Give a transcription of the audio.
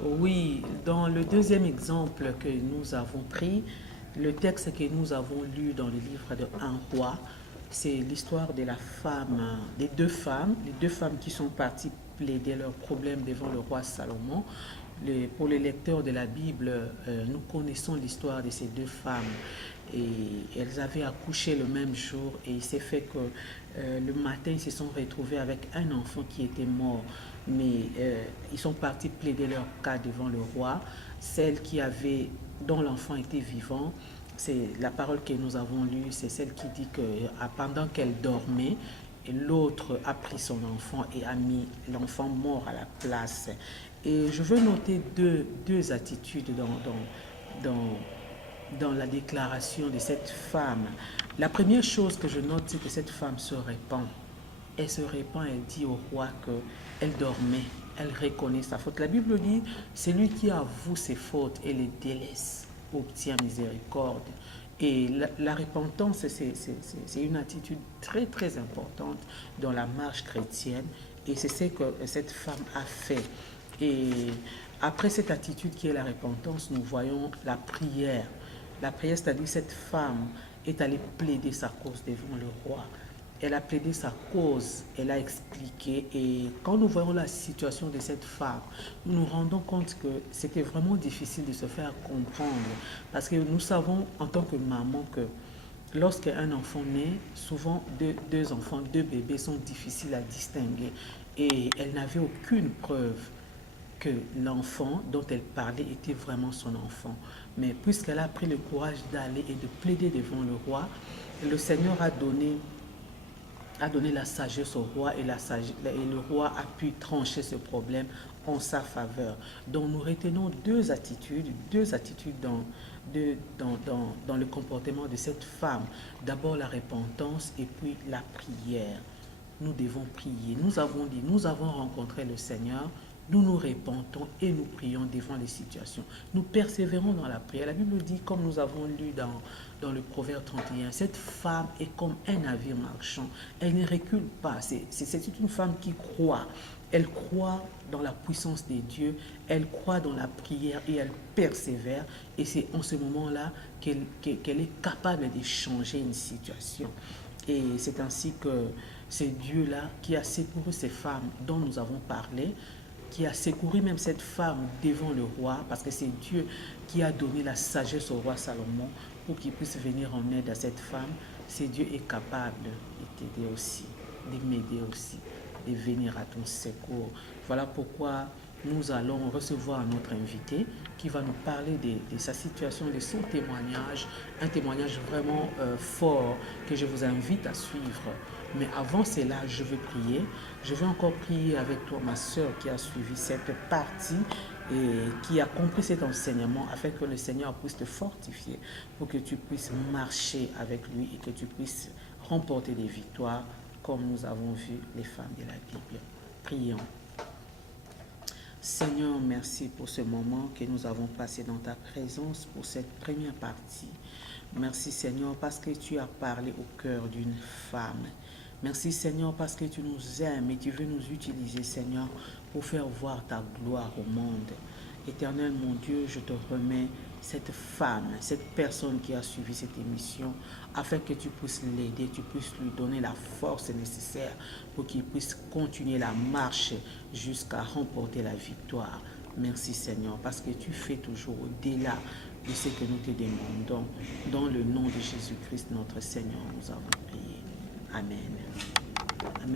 Oui, dans le deuxième exemple que nous avons pris, le texte que nous avons lu dans le livre de Un roi, c'est l'histoire de la femme, les deux femmes qui sont parties plaider leurs problèmes devant le roi Salomon. Pour les lecteurs de la Bible, nous connaissons l'histoire de ces deux femmes et elles avaient accouché le même jour et il s'est fait que le matin ils se sont retrouvés avec un enfant qui était mort, mais ils sont partis plaider leur cas devant le roi. Celle qui avait dont l'enfant était vivant, c'est la parole que nous avons lue, c'est celle qui dit que pendant qu'elle dormait, l'autre a pris son enfant et a mis l'enfant mort à la place. Et je veux noter deux attitudes dans la déclaration de cette femme. La première chose que je note, c'est que cette femme se répand. Elle se répand, elle dit au roi qu'elle dormait, elle reconnaît sa faute. La Bible dit, c'est lui qui avoue ses fautes et les délaisse, obtient miséricorde. Et la repentance, c'est une attitude très très importante dans la marche chrétienne. Et c'est ce que cette femme a fait. Et après cette attitude qui est la repentance, nous voyons la prière. La prière, c'est-à-dire cette femme est allée plaider sa cause devant le roi. Elle a plaidé sa cause, elle a expliqué. Et quand nous voyons la situation de cette femme, nous nous rendons compte que c'était vraiment difficile de se faire comprendre. Parce que nous savons en tant que maman que lorsqu'un enfant naît, souvent deux enfants, deux bébés sont difficiles à distinguer. Et elle n'avait aucune preuve que l'enfant dont elle parlait était vraiment son enfant. Mais puisqu'elle a pris le courage d'aller et de plaider devant le roi, le Seigneur a donné la sagesse au roi et le roi a pu trancher ce problème en sa faveur. Donc nous retenons deux attitudes dans le comportement de cette femme. D'abord la repentance et puis la prière. Nous devons prier. Nous avons dit, nous avons rencontré le Seigneur, nous nous répentons et nous prions devant les situations. Nous persévérons dans la prière. La Bible dit, comme nous avons lu dans le Proverbe 31, cette femme est comme un navire marchand. Elle ne recule pas. C'est une femme qui croit. Elle croit dans la puissance des dieux, elle croit dans la prière et elle persévère. Et c'est en ce moment-là qu'elle est capable de changer une situation. Et c'est ainsi que c'est Dieu-là qui a secouru ces femmes dont nous avons parlé, qui a secouru même cette femme devant le roi, parce que c'est Dieu qui a donné la sagesse au roi Salomon pour qu'il puisse venir en aide à cette femme. C'est Dieu est capable de t'aider aussi, de m'aider aussi, de venir à ton secours. Voilà pourquoi nous allons recevoir notre invité qui va nous parler de sa situation, de son témoignage, un témoignage vraiment fort que je vous invite à suivre. Mais avant cela, je veux prier. Je veux encore prier avec toi, ma soeur, qui a suivi cette partie et qui a compris cet enseignement afin que le Seigneur puisse te fortifier pour que tu puisses marcher avec lui et que tu puisses remporter des victoires comme nous avons vu les femmes de la Bible. Prions. Seigneur, merci pour ce moment que nous avons passé dans ta présence pour cette première partie. Merci Seigneur parce que tu as parlé au cœur d'une femme. Merci Seigneur parce que tu nous aimes et tu veux nous utiliser Seigneur pour faire voir ta gloire au monde. Éternel mon Dieu, je te remets cette femme, cette personne qui a suivi cette émission, afin que tu puisses l'aider, tu puisses lui donner la force nécessaire pour qu'il puisse continuer la marche jusqu'à remporter la victoire. Merci Seigneur, parce que tu fais toujours au-delà de ce que nous te demandons. Dans le nom de Jésus-Christ, notre Seigneur, nous avons prié. Amen. Amen.